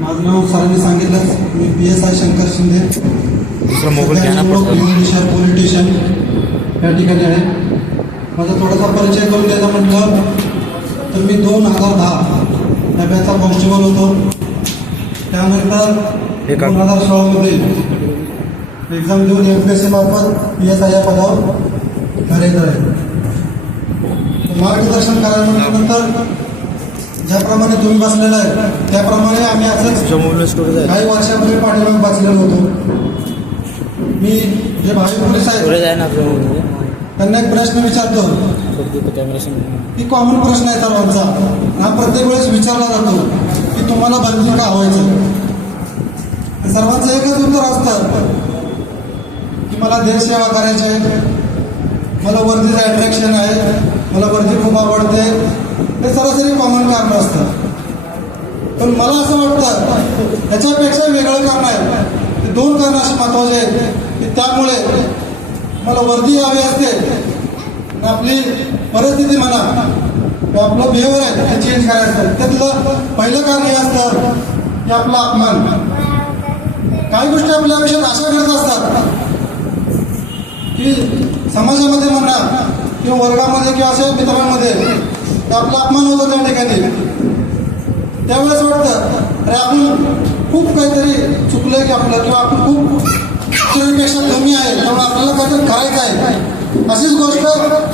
माझं नाव सरांनी सांगितलं. मी P S I Shankar Shinde. इंग्लिशर police station या ठिकाणी आहे. माझा थोडासा परिचय करून द्यायचा म्हटलं तर मी दोन हजार दहा या बॅचचा कॉन्स्टेबल होतो. त्यानंतर? दोन हजार सोळामध्ये एक्झाम देऊन एम पी एस सी मार्फत पी एस आय या पदावर कार्यरत आहे. मार्गदर्शन करायला म्हटल्यानंतर ज्याप्रमाणे तुम्ही बसलेला आहे त्याप्रमाणे आम्ही असंच काही वर्षापूर्वी पाठीमागे वाचलेलो होतो. मी जे भावी पोलीस आहेत त्यांना एक प्रश्न विचारतो. की कॉमन प्रश्न आहे सर्वांचा. हा प्रत्येक वेळेस विचारला जातो की तुम्हाला भरती का व्हायचं? सर्वांचं एकच उत्तर असतं की मला देशसेवा करायची आहे. मला वर्दीचं अट्रॅक्शन आहे. मला वर्दी खूप आवडते. हे सरासरी कॉमन कारण असतं. पण मला असं वाटतं याच्यापेक्षा वेगळं कारण आहे. ते दोन कारण असे महत्त्वाचे आहेत. की त्यामुळे मला वर्दी हवी असते. आपली परिस्थिती म्हणा आपलं बिहेवियर आहे ते चेंज करायचं त्यातलं पहिलं कारण हे असतं की आपला अपमान. काही गोष्टी आपल्या आयुष्यात अशा घडत असतात की समाजामध्ये म्हणा किंवा वर्गामध्ये किंवा अशा मित्रांमध्ये तर आपला अपमान होतो त्या ठिकाणी. त्यावेळेस वाटतं अरे आपण खूप काहीतरी चुकलं की आपलं किंवा आपण खूप शरीरपेक्षा कमी आहे त्यामुळे आपल्याला काहीतरी करायचं आहे. अशीच गोष्ट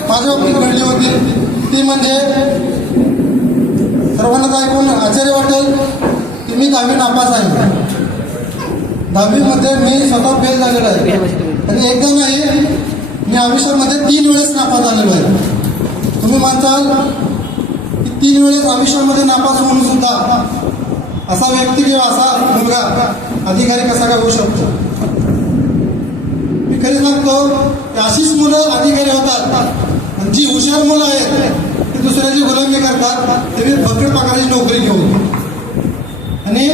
माझ्या बाबतीत घडली होती. ती म्हणजे सर्वांना ऐकून आश्चर्य वाटेल की मी दहावी नापास आहे. दहावीमध्ये मी स्वतः फेल झालेलो आहे. आणि एकदा नाही मी आयुष्यामध्ये तीन वेळेस नापास झालेलो आहे. तुम्ही म्हणताल तीन वेळेस आयुष्यामध्ये नापास होऊन सुद्धा असा व्यक्ती किंवा असा मुलगा अधिकारी कसा काय होऊ शकतो? मी खरी सांगतो की अशीच मुलं अधिकारी होतात. आणि जी हुशार मुलं आहेत ती दुसऱ्याची गुलामी करतात. ते मी भरकट पगाराची नोकरी घेऊन. आणि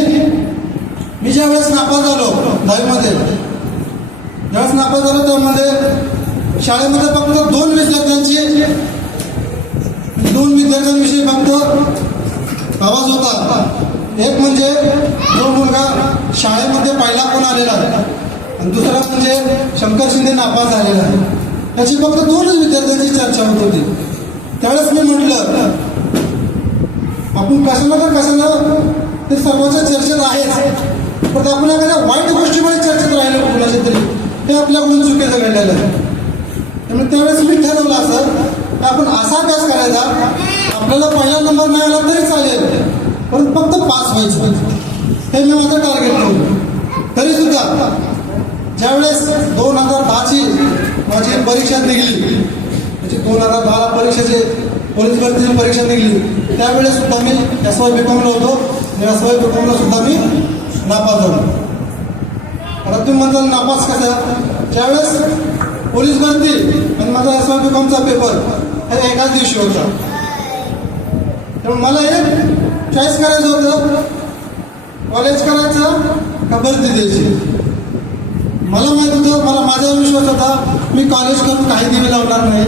मी ज्या वेळेस नापास झालो दहावीमध्ये ज्यावेळेस नापास झालो त्यामध्ये शाळेमध्ये फक्त दोन विद्यार्थ्यांची दोन विद्यार्थ्यांविषयी फक्त आवाज होता. एक म्हणजे जो मुलगा शाळेमध्ये पहिला कोण आलेला आहे आणि दुसरा म्हणजे शंकर शिंदे नापास झालेला आहे. याची फक्त दोनच विद्यार्थ्यांची चर्चा होत होती. त्यावेळेस मी म्हटलं आपण कशाला तर कशाला ते सर्वांच्या चर्चेत आहेच पण आपण एखाद्या वाईट गोष्टीमुळे चर्चेत राहिलं कुणाच्या तरी हे आपल्याकडून चुकीचं घडलेलं आहे. त्यामुळे त्यावेळेस मी ठरवलं असं आपण असा अभ्यास करायचा आपल्याला पहिला नंबर मिळाला तरी चालेल पण फक्त पास व्हायचं. हे मी माझं टार्गेट ठेवलं. तरी सुद्धा ज्यावेळेस दोन हजार दहाची माझी परीक्षा निघली म्हणजे दोन हजार दहाला परीक्षेचे पोलीस भरतीची परीक्षा निघली त्यावेळेस सुद्धा मी एस वाय बीकॉमला होतो. एस वाय बीकॉमला सुद्धा मी नापास झालो. आता तुम्ही म्हणताल नापास कसा? ज्यावेळेस पोलीस भरती आणि माझा एस वाय बीकॉमचा पेपर हे एकाच दिवशी होता. त्यामुळे मला एक चॉईस करायचं होतं. कॉलेज करायचं का भरती द्यायची? मला माहीत होतं मला माझा विश्वास होता मी कॉलेज करून काही दिवे लावणार नाही.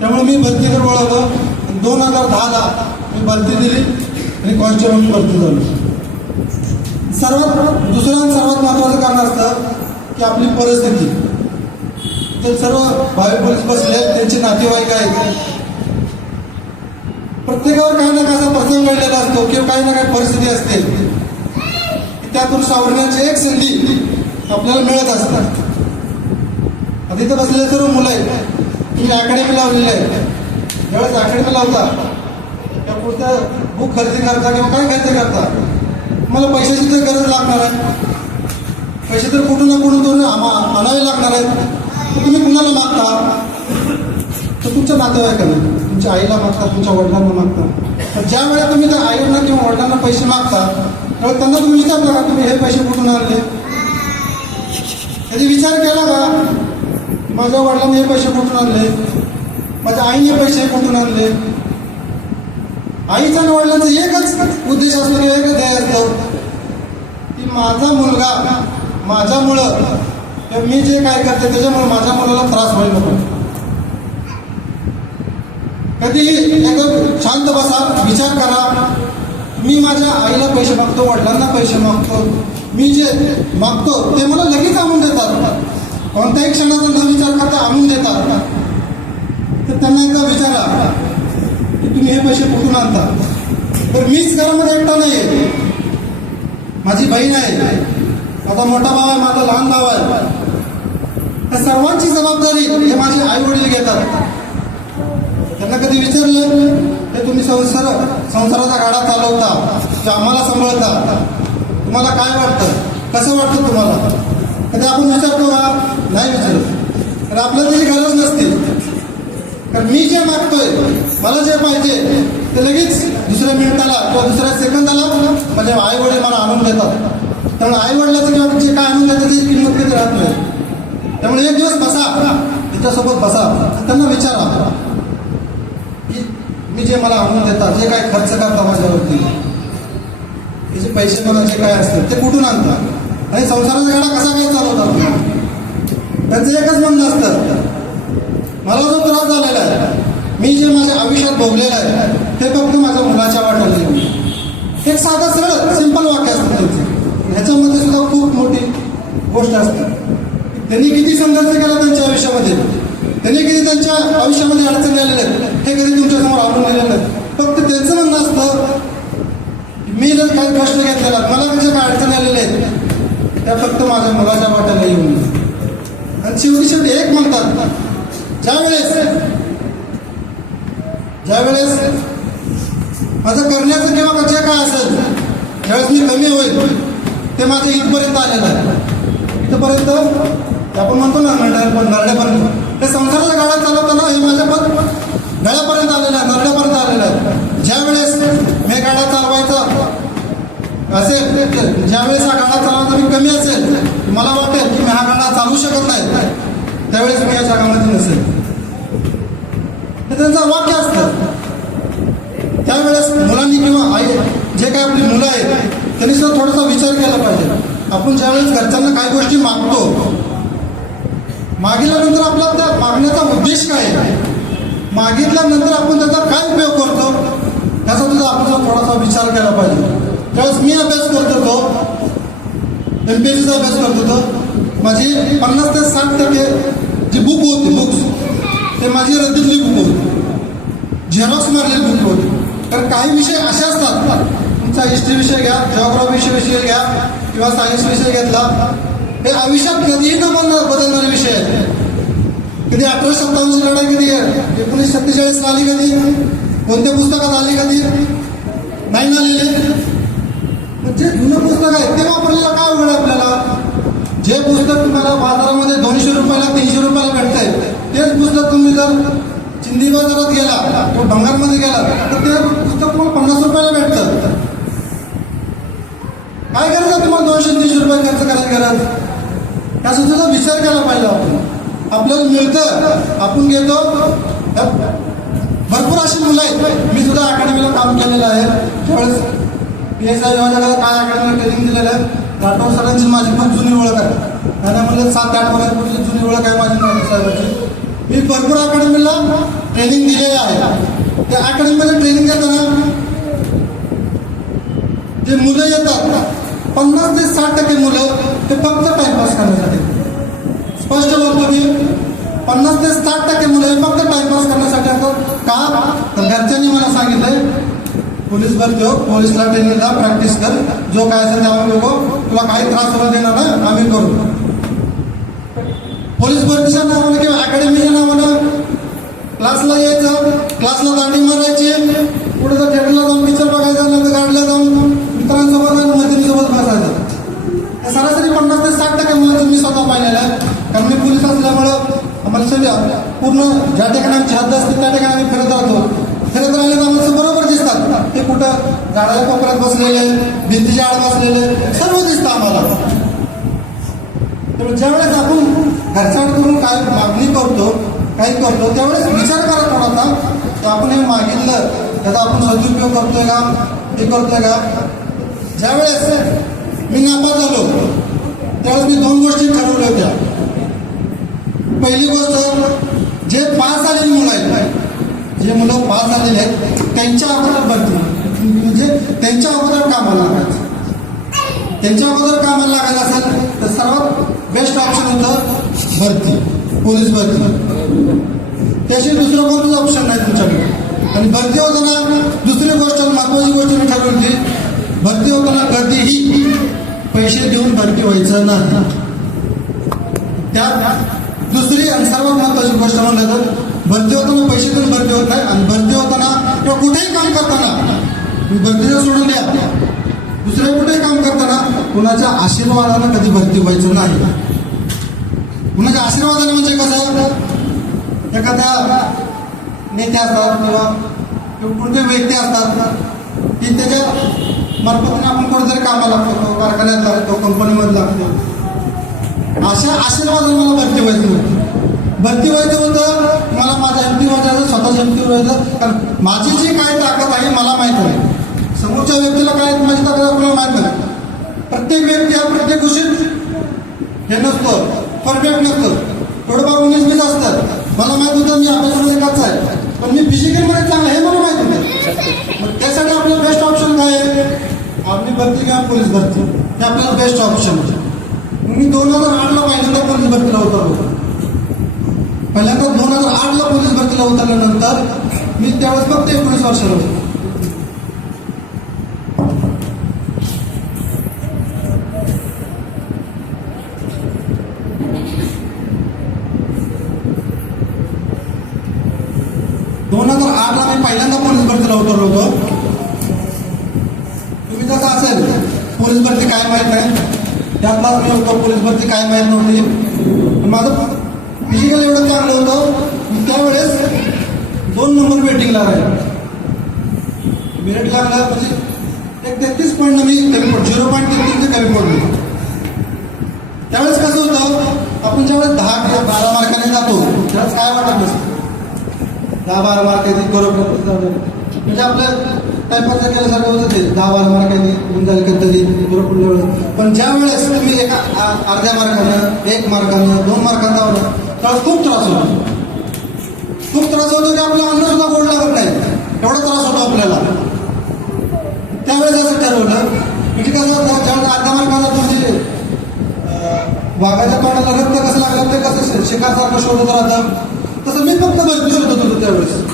त्यामुळे मी भरतीकडे वळवलं. दोन हजार दहाला मी भरती दिली आणि कॉन्स्टेबल भरती झालो. सर्वात दुसऱ्या सर्वात महत्त्वाचं कारण असतं की आपली परिस्थिती. ते सर्व भावी पोलीस बसले नातेवाईक आहेत. प्रत्येकावर काही ना काही प्रसंग घडलेला असतो किंवा काही ना काही परिस्थिती असते. त्यातून सावरण्याची एक संधी आपल्याला मिळत असतात. आता इथं बसलेले सर्व मुलं आहेत. तुम्ही अकॅडमी लावलेली आहे ज्यावेळेस अकॅडमी लावता. त्या पुढच्या बुक खरेदी करता किंवा काय खरेदी करता? मला पैशाची तर गरज लागणार आहे. पैसे तर कुठून ना कुठून तरी आमा- आणावे लागणार आहेत. तुम्ही कुणाला मागता? तर तुमच्या नातेवाईकांना तुमच्या आईला मागता तुमच्या वडिलांना मागता. तर ज्या वेळेला तुम्ही त्या आईला किंवा वडिलांना पैसे मागता तेव्हा त्यांना तुम्ही विचारता का तुम्ही हे पैसे कुठून आणले? त्याने विचार केला का? माझ्या वडिलांनी हे पैसे कुठून आणले? माझ्या आईने पैसे कुठून आणले? आईचा आणि वडिलांचा एकच उद्देश असतो किंवा एकच ध्येय असतं की माझा मुलगा माझ्यामुळं मी जे काय करते त्याच्यामुळे माझ्या मुलाला त्रास व्हायला नको कधी एकदम शांत बसा विचार करा. मी माझ्या आईला पैसे मागतो वडिलांना पैसे मागतो. मी जे मागतो ते मला लगेच आणून देतात. कोणत्याही क्षणाचा न विचार करता आणून देतात. तर त्यांना एकदा विचारा की तुम्ही हे पैसे कुठून आणता? तर मीच घरामध्ये एकटा नाही. आहे माझी बहीण आहे. माझा मोठा भाव आहे माझा लहान भाव आहे. तर सर्वांची जबाबदारी हे माझे आई वडील घेतात. त्यांना कधी विचारलं? हे तुम्ही संसार संसाराचा गाडा चालवता किंवा आम्हाला सांभाळता तुम्हाला काय वाटतं? कसं वाटतं तुम्हाला? कधी आपण विचारतो का नाही विचारत. तर आपल्याला त्याची गरज नसते. कारण मी जे मागतोय मला जे पाहिजे ते लगेच दुसऱ्या मिनिटाला किंवा दुसऱ्या सेकंदाला माझे आई वडील मला आणून देतात. त्यामुळे आई वडिलाचं किंवा जे काय आणून देतात त्याची किंमत कधी राहत नाही. त्यामुळे एक दिवस बसा तिच्यासोबत बसा. त्यांना विचारा. मी जे मला आणून देतात जे काय खर्च करता माझ्यावरती. त्याचे पैसे मला जे काय असतात ते कुठून आणतात? आणि संसाराचा गाडा कसा काय चालवतात त्यांचं एकच म्हणणं असतं. मला जो त्रास झालेला आहे मी जे माझ्या आयुष्यात भोगलेलं आहे ते फक्त माझ्या मुलाच्या वाटाने एक साधा सरळ सिंपल वाक्य असतं त्यांचं. ह्याच्यामध्ये सुद्धा खूप मोठी गोष्ट असते. त्यांनी किती संघर्ष केला त्यांच्या आयुष्यामध्ये? त्यांनी किती त्यांच्या आयुष्यामध्ये अडचणी आलेल्या आहेत हे कधी तुमच्यासमोर आणून आलेलं नाही फक्त त्यांचं म्हणणं असतं मी जर काही कष्ट घेतलेला मला त्याच्या काय अडचणी आलेल्या आहेत त्या फक्त माझ्या मुलाच्या वाट्याला येऊन आणि शेवटी शेवटी एक म्हणतात ज्यावेळेस ज्यावेळेस माझं करण्याचं किंवा जे काय असेल ज्यावेळेस मी कमी होईल ते माझं इथपर्यंत आलेलं आहे. इथपर्यंत आपण म्हणतो ना नरड्या पण ते संसाराचा गाडा चालवताना हे माझ्या पण गळ्यापर्यंत आलेलं आहे नरड्यापर्यंत आलेलं आहे. ज्यावेळेस मी गाडा चालवायचा असेल ज्यावेळेस हा गाडा चालवायचा मी कमी असेल मला वाटेल की मी हा गाडा चालवू शकत नाही त्यावेळेस मी या जगामध्ये नसेल. हे त्यांचं वाक्य असतं. त्यावेळेस मुलांनी किंवा आई जे काही आपली मुलं आहेत त्यांनी सुद्धा थोडासा विचार केला पाहिजे. आपण ज्यावेळेस घरच्यांना काही गोष्टी मागतो मागितल्यानंतर आपला त्या मागण्याचा उद्देश काय मागितल्यानंतर आपण त्याचा काय उपयोग करतो? त्याचा सुद्धा आपल्याला थोडासा विचार केला पाहिजे. त्यावेळेस मी अभ्यास करत होतो. एम पी एस सीचा अभ्यास करत होतो. माझी पन्नास ते साठ टक्के जी बुक होती बुक्स ते माझी रद्दीतली बुक होती. झेरॉक्स मारलेली बुक होती. तर काही विषय असे असतात. तुमचा हिस्ट्री विषय घ्या जॉग्राफी विषय घ्या किंवा सायन्स विषय घेतला हे आयुष्यात कधीही न बनणार बदलणारे विषय आहेत. कधी अठराशे सत्तावन्नची लढाई कधी आहे? एकोणीसशे सत्तेचाळीस आली कधी? कोणत्या पुस्तकात आली कधी? नाही आलेले जे जुनं पुस्तक आहे ते वापरलेलं काय अवघड आपल्याला? जे पुस्तक तुम्हाला बाजारामध्ये दोनशे रुपयाला तीनशे रुपयाला भेटतंय तेच पुस्तक तुम्ही जर चिंदी बाजारात गेला किंवा भंगारमध्ये गेला तर ते पुस्तक तुम्हाला पन्नास रुपयाला भेटतं. काय करायचं तुम्हाला दोनशे तीनशे रुपये खर्च करायला गरज? या सुद्धा विचार केला पाहिजे आपण. आपल्याला मिळतं आपण घेतो. भरपूर अशी मुलं आहेत. मी सुद्धा अकॅडमीला काम केलेलं आहे. त्यावेळेस पी एस आय विभागाला काय अकॅडमीला ट्रेनिंग दिलेलं आहे राठोड सरांची माझी पण जुनी ओळख आहे. त्यांना म्हणलं सात आठ वर्षापूर्वीची जुनी ओळख आहे माझी नाना साहेबांची. मी भरपूर अकॅडमीला ट्रेनिंग दिलेलं आहे. त्या अकॅडमीमध्ये ट्रेनिंग देताना जे मुलं येतात पन्नास ते साठ टक्के मुलं ते फक्त टाइमपास करण्यासाठी. स्पष्ट बोलतो मी पन्नास ते साठ टक्के मुलं हे फक्त टाइमपास करण्यासाठी असतात. का? तर घरच्यांनी मला सांगितलंय पोलीस भरती हो पोलीसला ट्रेनिंग जा प्रॅक्टिस कर. जो काय असेल त्यावर आम्ही बघू. तुला काही त्रास होणार देणार नाही आम्ही करू. पोलीस भरतीच्या नावानं किंवा अकॅडमीच्या नावानं क्लासला यायचं क्लासला दांडी मारायची. पुढे जर थिएटरला जाऊन पिक्चर बघायचा नाही तर गाडीला जाऊन मित्रांसोबत आणि मैत्रिणीसोबत बसायचं हे सरासरी पन्नास ते साठ टक्के मुलांचं मी स्वतः पाहिलेलं आहे कारण मी पोलीस असल्यामुळं आम्हाला सगळं पूर्ण ज्या ठिकाणी आमची हद्द असते त्या ठिकाणी आम्ही फिरत राहतो. फिरत राहिले तर आम्हाला बरोबर दिसतात. ते कुठं झाडाच्या कोपऱ्यात बसलेले भिंतीच्या आड बसलेले सर्व दिसतं आम्हाला. तर ज्यावेळेस आपण घरच्यांकडून काय मागणी करतो काही करतो त्यावेळेस विचार करा थोडासा. तर आपण हे मागितलं त्याचा आपण सदुपयोग करतोय का? हे करतोय का? ज्यावेळेस मी नापास झालो त्यावेळेस मी दोन गोष्टी ठरवल्या होत्या. पहिली गोष्ट जे पास झालेली मुलं आहेत जे मुलं पास झालेले आहेत त्यांच्या अगोदर भरती म्हणजे त्यांच्या अगोदर कामाला लागायचं. त्यांच्या अगोदर कामाला लागायचं असेल तर सर्वात बेस्ट ऑप्शन होतं भरती पोलीस भरती. त्याशी दुसरं कोणतंच ऑप्शन नाही तुमच्याकडे. आणि भरती होताना दुसरी गोष्ट महत्वाची गोष्ट मी ठरवली होती भरती होताना कधीही पैसे देऊन भरती व्हायचं नाही. त्यात दुसरी आणि सर्वात महत्वाची गोष्ट म्हणलं तर भरती होताना पैसे देऊन भरती होत नाही आणि भरती होताना किंवा कुठेही काम करताना भरतीचं सोडून द्या. दुसरे कुठेही काम करताना कुणाच्या आशीर्वादानं कधी भरती व्हायचं नाही. कुणाच्या आशीर्वादाने म्हणजे कसं? एखाद्या नेते असतात किंवा कुठले व्यक्ती असतात की त्याच्या मार्फतीने आपण कुठेतरी कामाला लागतो कारखान्यात लागतो कंपनीमध्ये लागतो. अशा आशीर्वादाने मला भरती व्हायचं होतं. भरती व्हायचं होतं मला माझ्या हिमती व्हायचं स्वतःच्या हिमती व्हायचं. कारण माझी जी काय ताकद आहे मला माहीत आहे समोरच्या व्यक्तीला काय माझी ताकद आपल्याला माहीत नाही. प्रत्येक व्यक्ती हा प्रत्येक गोष्टीत हे नसतं. परफेक्ट नसतं. थोडंफार उन्नीस बीस असतात. मला माहीत होतं मी अभ्यासामध्ये काच आहे. पण मी फिजिकलमध्ये चांगलं हे मला माहीत होतं. मग त्यासाठी आपलं बेस्ट ऑप्शन काय आहे? आपली भरती किंवा पोलीस भरती. हे आपल्याला बेस्ट ऑप्शन आहे. मी दोन हजार आठला पहिल्यांदा पोलीस भरतीला उतरलो. पहिल्यांदा दोन हजार आठला पोलीस भरतीला उतरल्यानंतर मी त्यावेळेस फक्त एकोणीस वर्षाला होतो. दोन हजार आठला मी पहिल्यांदा पोलीस भरतीला उतरलो होतो. तुम्ही जसं असेल पोलीस भरती काय माहीत नाही त्यातला मी होतो पोलीस भरती काय माहीत नव्हती. माझं फिजिकल एवढं चांगलं होतं मी त्यावेळेस दोन नंबर वेटिंगला राहील. मेरिट लागला म्हणजे एक तेहतीस पॉईंट मी कमी पडतो झिरो पॉईंट तेहतीस कमी पडलो. त्यावेळेस कसं होतं आपण ज्यावेळेस दहा ते बारा मार्काने जातो त्यावेळेस काय वाटत नसतं. दहा बारा मार्कांनी बरोबर. म्हणजे आपलं टाइमपास केल्यासारखं होतं ते. दहा बारा मार्कांनी होऊन कधी कधीतरी पण ज्या वेळेस तुम्ही एका आ- अर्ध्या मार्कानं एक मार्कानं दोन मार्कानं जावं त्यावेळेस खूप त्रास होतो. खूप त्रास होतो की आपलं अन्न सुद्धा गोड लागत नाही. एवढा त्रास होतो आपल्याला. त्यावेळेस असं ठरवलं म्हणजे कसं होतं ज्यावेळेस अर्ध्या मार्काला तुमचे वाघाच्या तोंडाला रक्त कसं लागलं ते कसं शिकारसारखं शोधत राहतं. तसं मी फक्त भरती शोधत होतो त्यावेळेस.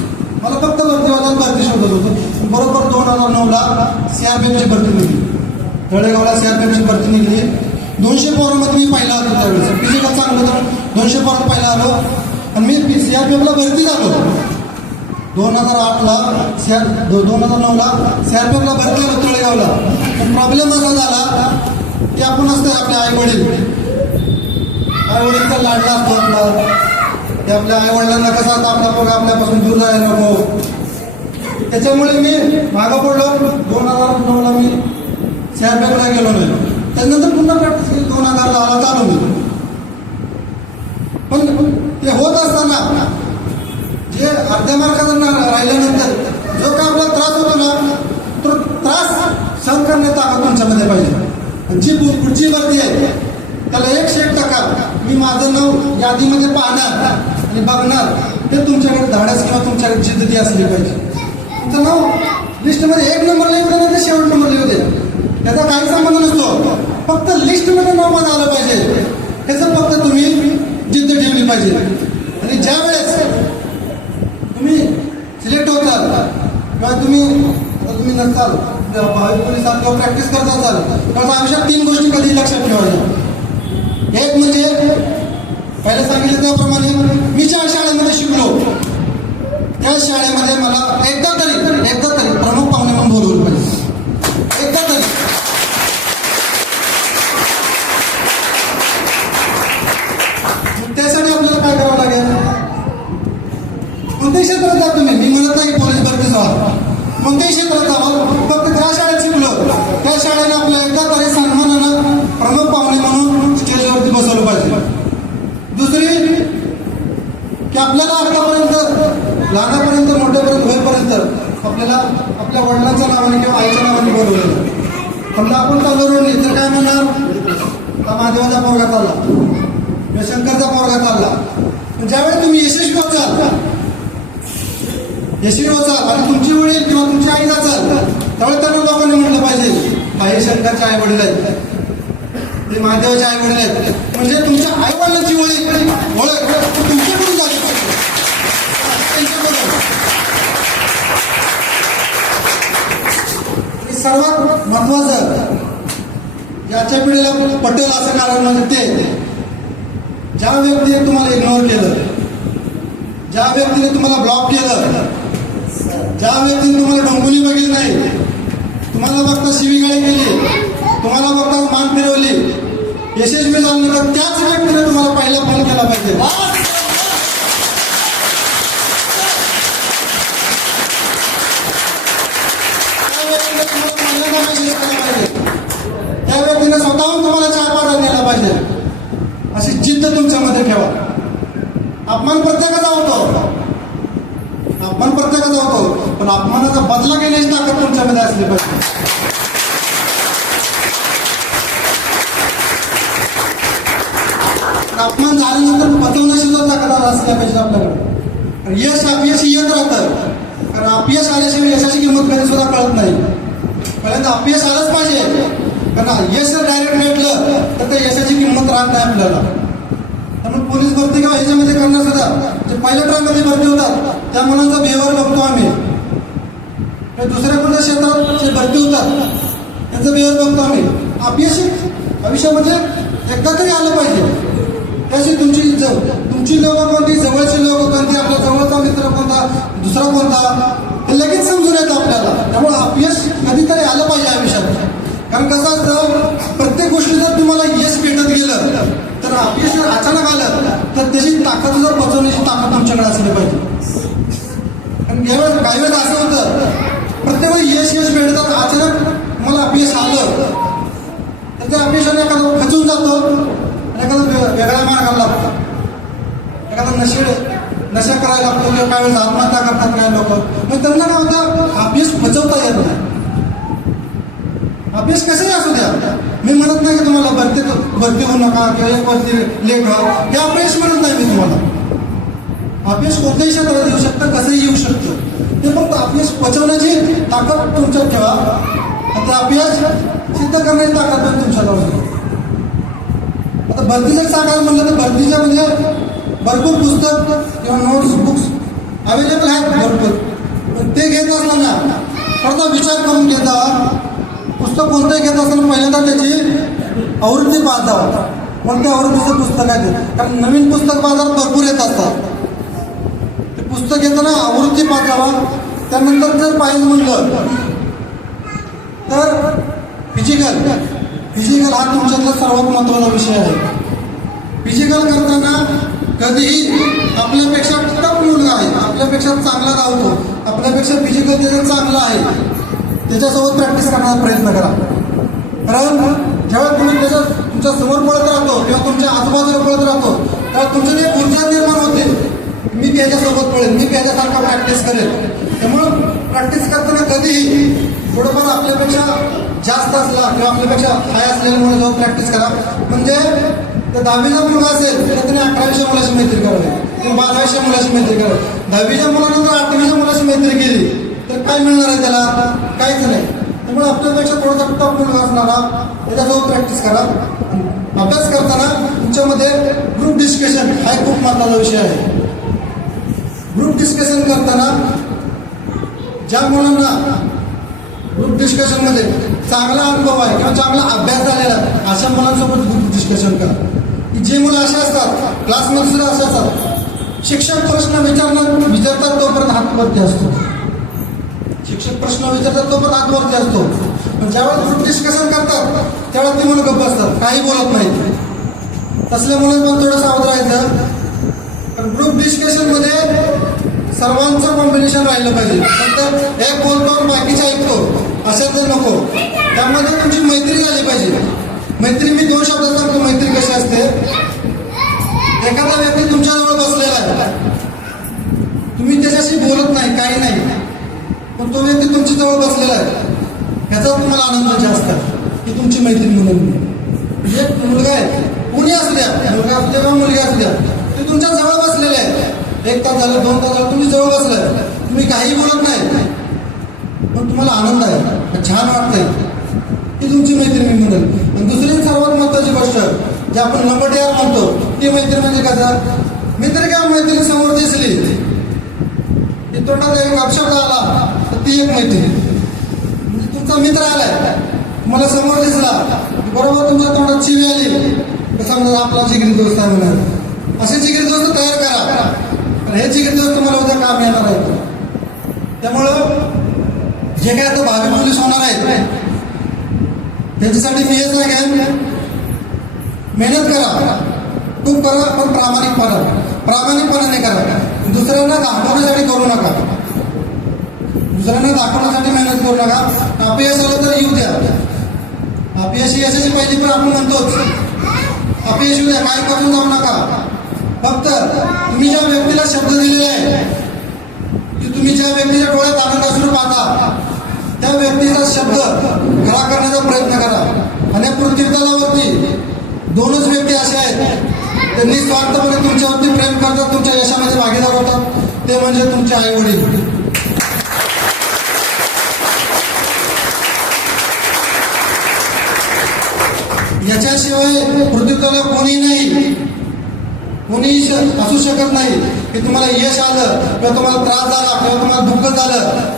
मला फक्त भरती होता भरती शोधत होतो. बरोबर दोन हजार नऊला सीआरपीएफची भरती निघली तळेगावला सीआरपीएफची भरती निघली. दोनशे पोरांमध्ये मी पहिला होतो त्यावेळेस. फिजिकल चांगलं होतं. दोनशे पोरात पहिला आलो. आणि मी सीआरपीएफला भरती झालो. दोन हजार आठला सीआर दोन हजार नऊला सीआरपीएफला भरती आलो तळेगावला. पण प्रॉब्लेम असा झाला की आपण असतं आपले आई वडील आई वडीलचा लाडला असतो आपला. ते आपल्या आई वडिलांना कसं असतं आपला पोरगा आपल्यापासून दूर जायला नको. त्याच्यामुळे मी मागं पडलो. दोन हजार नऊला मी सीआरपीएफला गेलो नाही त्यानंतर पुन्हा प्रॅक्टिस केली दोन हजार दहाला चालू मी. पण ते होत असताना जे अर्ध्या मार्काचं राहिल्यानंतर जो काय आपला त्रास होतो ना तो त्रास सहन करण्यात ताकद तुमच्यामध्ये पाहिजे. जी पुढची भरती आहे त्याला एकशे एक टक्का मी माझं नाव यादीमध्ये पाहणार आणि बघणार. ते तुमच्याकडे धाडस किंवा तुमच्याकडे जिद्दी असली पाहिजे. तुमचं नाव लिस्टमध्ये एक नंबर लिहिलं नाही तर शेवट नंबर लिहू दे. त्याचा काही संबंध नसतो. फक्त लिस्टमध्ये नाव माझं आलं पाहिजे. त्याचं फक्त तुम्ही जिद्द ठेवली पाहिजे. आणि ज्या वेळेस तुम्ही सिलेक्ट होताल किंवा तुम्ही तुम्ही नसाल भावी पोलिसात किंवा प्रॅक्टिस करत असाल तर आयुष्यात तीन गोष्टी कधी लक्षात ठेवायच्या एक म्हणजे पहिले सांगितलं त्याप्रमाणे मी ज्या शाळेमध्ये शिकलो त्या शाळेमध्ये मला एकदा तरी एकदा तरी प्रमुख पाहुणे म्हणून बोलवलं पाहिजे. एकदा तरी. त्यासाठी आपल्याला काय करावं लागेल? कोणत्याही क्षेत्रात जा तुम्ही. मी म्हणत नाही पोलीस भरती जावा कोणत्याही क्षेत्रात जावं फक्त ज्या शाळेत शिकलो त्या शाळेने आपल्या एकदा तरी सन्मानानं प्रमुख पाहुणे म्हणून स्टेजवरती बसवलं पाहिजे. दुसरी की आपल्याला लहानापर्यंत मोठ्यापर्यंत होईपर्यंत आपल्याला आपल्या वडिलांच्या नावाने किंवा आईच्या नावाने बोलवलं समजा आपण चालू रोडली तर काय म्हणणार? हा महादेवाचा पोरगा चालला. किंवा शंकरचा पोरगा चालला. पण ज्यावेळी तुम्ही यशस्वी होचाल यशस्वी होचाल आणि तुमची वडील किंवा तुमची आई जाचाल त्यावेळी त्यांना लोकांनी म्हटलं पाहिजे हा हे शंकरचे आई वडील आहेत. ते महादेवाचे आई वडील आहेत. म्हणजे तुमच्या आई वडिलांची ओळख ओळख तुमच्याकडून झाली पाहिजे त्यांच्याकडून आणि सर्वात महत्वाचं याच्या पिढीला पटेल असं कारण म्हणजे ते. ज्या व्यक्तीने तुम्हाला इग्नोर केलं ज्या व्यक्तीने तुम्हाला ब्लॉक केलं ज्या व्यक्तीने तुम्हाला डोंबुली बघितली नाही तुम्हाला बघता शिवीगाळी केली तुम्हाला बघता मान फिरवली यशस्वी झालं तर त्याच व्यक्तीने तुम्हाला पहिला फोन केला पाहिजे त्या व्यक्तीने तुम्हाला पहिल्यांदा message केला पाहिजे. त्या व्यक्तीने स्वतःहून तुम्हाला चार पाठवून द्यायला पाहिजे अशी जिद्द तुमच्यामध्ये ठेवा अपमान प्रत्येकाचा होतो अपमान प्रत्येकाचा होतो पण अपमानाचा बदला घेण्याची ताकद तुमच्यामध्ये असली पाहिजे पण अपमान झाल्यानंतर बचवण्याची सुद्धा ताकद असल्या पाहिजे आपल्याकडे यश अपयश येत राहतं. कारण अपयश आल्याशिवाय यशाची किंमत कधी सुद्धा कळत नाही. पहिल्यांदा अपयश आलंच पाहिजे. कारण यश जर डायरेक्ट भेटलं तर त्या यशाची किंमत राहत नाही आपल्याला. त्यामुळे पोलीस भरती किंवा ह्याच्यामध्ये करणार सुद्धा जे पहिल्या ट्रायमध्ये भरती होतात त्या मुलांचा बिहेवर बघतो आम्ही. दुसऱ्या कुठल्या क्षेत्रात जे भरती होतात त्यांचं बिहेवर बघतो आम्ही. अपयश आयुष्यामध्ये एकदा तरी आलं पाहिजे. त्याशी तुमची ज- तुमची लोक कोणती? जवळची लोक कोणती? आपला जवळचा मित्र कोणता? दुसरा कोणता? हे लगेच समजून येतं आपल्याला. त्यामुळे अपयश कधीतरी आलं पाहिजे आयुष्यात. कारण कसं असतं प्रत्येक गोष्टी जर तुम्हाला यश भेटत गेलं तर अपयश जर अचानक आलं तर त्याची ताकद जर पचवण्याची ताकद तुमच्याकडे असली पाहिजे. कारण यावेळेस काही वेळेस असं होतं प्रत्येक वेळी यश यश भेटतात अचानक मला अपयश आलं. तर त्या अपयशाने एखादा खचून जातो एखादा वेगळ्या मार्गाला एखादा नशेड नशा करायला लागतो किंवा काय वेळेस आत्महत्या करतात काय लोक? मग त्यांना काय होतं अभ्यास पचवता येत नाही. अभ्यास कसंही असू द्या? मी म्हणत नाही की तुम्हाला भरती भरती होऊ नका किंवा एक वरती लेट व्हा हे अभ्यास म्हणत नाही मी तुम्हाला. अभ्यास कोणत्याही क्षेत्रात येऊ शकतं कसंही येऊ शकतं. ते फक्त अभ्यास पचवण्याची ताकद तुमच्यात ठेवा. आता अभ्यास सिद्ध करण्याची ताकद पण तुमच्याजवळ आता भरतीचं सांगायला म्हणलं तर भरतीच्या म्हणजे भरपूर पुस्तक किंवा नोट्स बुक्स अवेलेबल आहेत भरपूर. पण ते घेत असताना थोडासा विचार करून घेता. पुस्तक कोणतं घेत असताना पहिल्यांदा त्याची आवृत्ती पाहता. कोणत्या आवृत्तीचं पुस्तक आहे कारण नवीन पुस्तक बाजारात भरपूर येत असतात. ते पुस्तक घेताना आवृत्ती पाहावा त्यानंतर जर पाहिजे म्हणलं तर फिजिकल फिजिकल हा तुमच्यातला सर्वात महत्त्वाचा विषय आहे. फिजिकल करताना कधीही आपल्यापेक्षा टप मुलगा आहे आपल्यापेक्षा चांगला धावतो आपल्यापेक्षा फिजिकल त्याचा चांगला आहे. त्याच्यासोबत प्रॅक्टिस करण्याचा प्रयत्न करा. कारण जेव्हा तुम्ही त्याच्या तुमच्यासमोर पळत राहतो किंवा तुमच्या आजूबाजूला पळत राहतो तेव्हा तुमची एक ऊर्जा निर्माण होते. मी त्याच्यासोबत पळेन मी त्याच्यासारखा प्रॅक्टिस करेन. त्यामुळं प्रॅक्टिस करताना कधीही थोडंफार आपल्यापेक्षा जास्त असला किंवा आपल्यापेक्षा हाय असलेल्या मुलासोबत प्रॅक्टिस करा. म्हणजे तर दहावीचा मुलगा असेल तर त्याने अकरावीच्या मुलाशी मैत्री करावी. किंवा बारावीच्या मुलाशी मैत्री करावी. दहावीच्या मुलानं जर आठवीच्या मुलाशी मैत्री केली तर काय मिळणार आहे त्याला? काहीच नाही. त्यामुळे आपल्यापेक्षा थोडासा टप मुलगा असणारा त्याच्यासोबत प्रॅक्टिस करा. अभ्यास करताना तुमच्यामध्ये ग्रुप डिस्कशन हा एक खूप महत्त्वाचा विषय आहे. ग्रुप डिस्कशन करताना ज्या मुलांना ग्रुप डिस्कशनमध्ये चांगला अनुभव आहे किंवा चांगला अभ्यास झालेला आहे अशा मुलांसोबत ग्रुप डिस्कशन करा. जे मुलं असे असतात क्लासमध्ये सुद्धा असे असतात. शिक्षक प्रश्न विचारणार विचारतात तोपर्यंत आत्महत्या असतो. शिक्षक प्रश्न विचारतात तोपर्यंत आत्महत्या असतो. पण ज्यावेळेस ग्रुप डिस्कशन करतात त्यावेळेस ती मुलं गप्प असतात काही बोलत नाहीत. तसल्या मुलं पण थोडं सावध राहायचं. पण ग्रुप डिस्कशनमध्ये सर्वांचं कॉम्बिनेशन राहिलं पाहिजे. फक्त एक बोलतो आणि बाकीचं ऐकतो. असं तर नको. त्यामध्ये तुमची मैत्री झाली पाहिजे. मैत्री मी दोन शब्दात सांगतो मैत्री कशी असते? एखादा व्यक्ती तुमच्याजवळ बसलेला आहे. तुम्ही त्याच्याशी बोलत नाही काही नाही. पण तो व्यक्ती तुमच्या जवळ बसलेला आहे. ह्याचा तुम्हाला आनंद जास्त की तुमची मैत्री म्हणून. म्हणजे एक मुलगा आहे कुणी असल्या मुलगा असल्या किंवा मुलगी असल्या ते तुमच्या जवळ बसलेले आहे एक तास झालं दोन तास झालं तुम्ही जवळ बसलाय. तुम्ही काही बोलत नाही. पण तुम्हाला आनंद आहे छान वाटतंय की तुमची मैत्री मी म्हणून. दुसरी सर्वात महत्वाची गोष्ट जे आपण नंबर यार म्हणतो ती मैत्री म्हणजे कसं? मित्र किंवा मैत्रिणी समोर दिसली की तोंडात एक अपशब्द आला तर ती एक मैत्री. म्हणजे तुमचा मित्र आलाय मला समोर दिसला बरोबर तुमच्या तोंडात चिवी आली तर समजा आपला जिगरी दोस्त आहे म्हणा असे जिगरी दोस्त तयार करा. आणि हे जिगरी दोस्त तुम्हाला उद्या काम येणार आहेत. त्यामुळं जे काय आता भावी पोलीस होणार आहेत त्यांच्यासाठी मी हेच नाही काय मेहनत करा. खूप करा पण प्रामाणिकपणा. प्रामाणिकपणाने करा. दुसऱ्यांना दाखवण्यासाठी करू नका. दुसऱ्यांना दाखवण्यासाठी मेहनत करू नका. अपयश आलं तर येऊ द्या. अपयशी यशाची पहिली पण आपण म्हणतोच. अपयश येऊ द्या. काय करून जाऊ नका. फक्त तुम्ही ज्या व्यक्तीला शब्द दिलेला आहे की तुम्ही ज्या व्यक्तीच्या डोळ्यात आनंद असून पाहता त्या व्यक्ती शब्द खरा करण्याचा प्रयत्न करा. आणि या पृथ्वीतलावरती दोनच व्यक्ती असे आहेत. ते निस्वार्थपणे तुमच्यावरती प्रेम करतात तुमच्या यशामध्ये भागीदार होतात. ते म्हणजे तुमचे आई वडील याच्याशिवाय पृथ्वीतला कोणी नाही. कोणी असू शकत नाही की तुम्हाला यश आलं किंवा तुम्हाला त्रास झाला किंवा तुम्हाला दुःख झालं.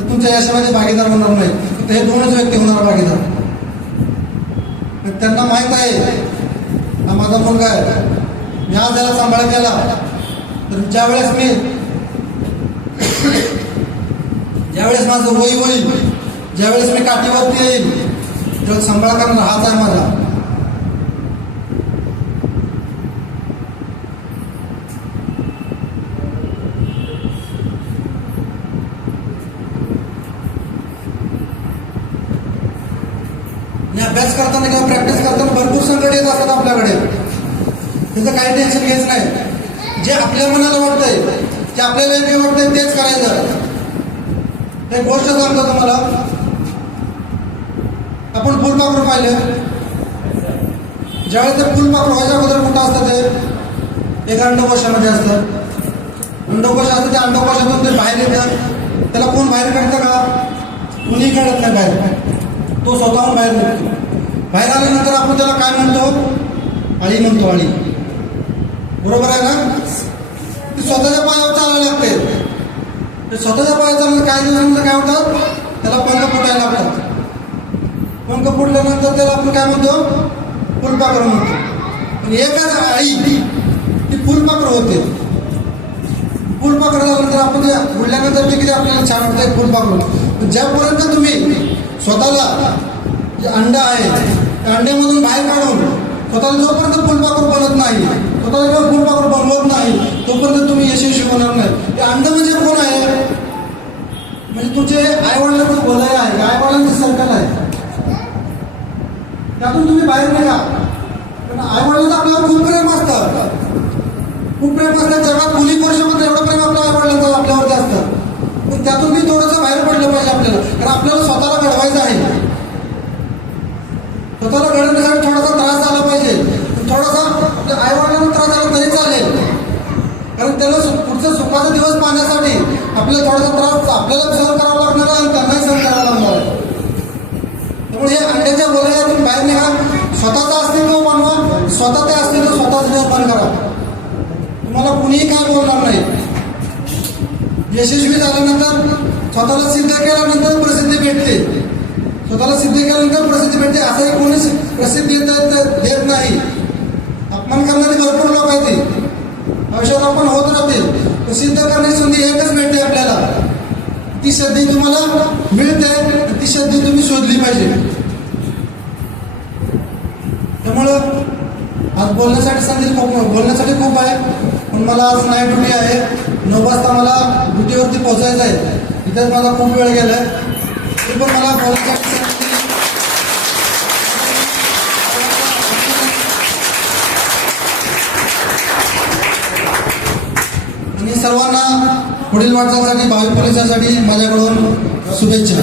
तुमच्या यशामध्ये भागीदार होणार नाही. फक्त हे दोनच व्यक्ती होणार भागीदार. त्यांना माहीत आहे हा माझा मुलगा आहे. मी आज त्याला सांभाळ केला तर ज्यावेळेस मी ज्यावेळेस माझं वय होईल ज्यावेळेस मी काठीवरती येईल तेव्हा सांभाळ करणार हाच आहे माझा आणि अभ्यास करताना किंवा प्रॅक्टिस करताना भरपूर संकट येत असतात आपल्याकडे त्याचं काही टेन्शन घ्यायचं नाही. जे आपल्या मनाला वाटतंय जे आपल्याला जे वाटतंय तेच करायचं. एक गोष्ट सांगतो तुम्हाला. आपण फुलपाखरू पाहिलं. ज्यावेळेस ते फुलपाखरू व्हायच्या अगोदर कुठं असतं ते? एका अंडकोशामध्ये असतं. अंडकोश असतं त्या अंडकोशातून ते बाहेर येतं. त्याला कोण बाहेर काढतं का? कुणी काढत नाही बाहेर. तो स्वतःहून बाहेर निघतो. बाहेर आल्यानंतर आपण त्याला काय म्हणतो? अळी म्हणतो अळी. बरोबर आहे ना? ते स्वतःच्या पायावर चालायला लागते. ते स्वतःच्या पायावर चालणार काही दिवसानंतर काय होतात त्याला पंख फुटायला लागतात. पंख फुटल्यानंतर त्याला आपण काय म्हणतो? फुलपाखर म्हणतो. आणि एकाच आई ती फुलपाखर होते. फुलपाखर झाल्यानंतर आपण ते फुडल्यानंतर ते किती आपल्याला छान वाटतं फुलपाखर. पण ज्यापर्यंत तुम्ही स्वतःला जे अंडा आहे त्या अंड्यामधून बाहेर काढून स्वतःला जोपर्यंत फुलपाखर बनत नाही स्वतःला जेव्हा बनवत नाही तोपर्यंत तुम्ही यशस्वी होणार नाही. ते अंध म्हणजे कोण आहे म्हणजे तुमचे आईवडिलांचं बोलायला आहे? आईवडिलांचं सर्कल आहे. त्यातून तुम्ही बाहेर निघा पण आईवडिलांचं आपल्यावर खूप प्रेम असतं खूप प्रेम असतं जगात मुली वर्षामध्ये एवढं प्रेम आपल्या आईवडिलांचं आपल्यावरती असतं पण त्यातून मी थोडंसं बाहेर पडलं पाहिजे आपल्याला कारण आपल्याला स्वतःला घडवायचं आहे स्वतःला घडवण्यासाठी थोडासा त्रास झाला पाहिजे पण थोडासा आपल्या आईवडिलांना त्रास झाला तरी चालेल कारण त्याला सु- पुढचा दिवस पाहण्यासाठी आपल्याला थोडासा त्रास आपल्याला सहन करावा लागणार आणि त्यांनाही सहन करावा लागणार त्यामुळे हे अंड्याच्या वलयातून बाहेर निघा. स्वतःचं अस्तित्व बनवा. स्वतः ते अस्तित्व स्वतःच निर्माण करा. तुम्हाला कुणीही काय बोलणार नाही. यशस्वी झाल्यानंतर स्वतःला सिद्ध केल्यानंतर प्रसिद्धी भेटते. स्वतःला सिद्ध केल्यानंतर प्रसिद्धी भेटते. असंही कोणीच प्रसिद्धी देत नाही अपमान करणारे भरपूर लोक आहेत ते. आयुष्यात आपण होत राहतील पण सिद्ध करण्याची संधी एकच भेटते आपल्याला. ती संधी तुम्हाला मिळते ती संधी तुम्ही शोधली पाहिजे. त्यामुळं आज बोलण्यासाठी संधी खूप बोलण्यासाठी खूप आहे पण मला आज नाईट ड्युटी आहे. नऊ वाजता मला ड्युटीवरती पोहोचायचं आहे. इथेच मला खूप वेळ गेला आहे ते पण मला बोलण्यासाठी संधी दिली. आणि सर्वांना पुढील वाटचालीसाठी भावी पोलिसांसाठी माझ्याकडून शुभेच्छा.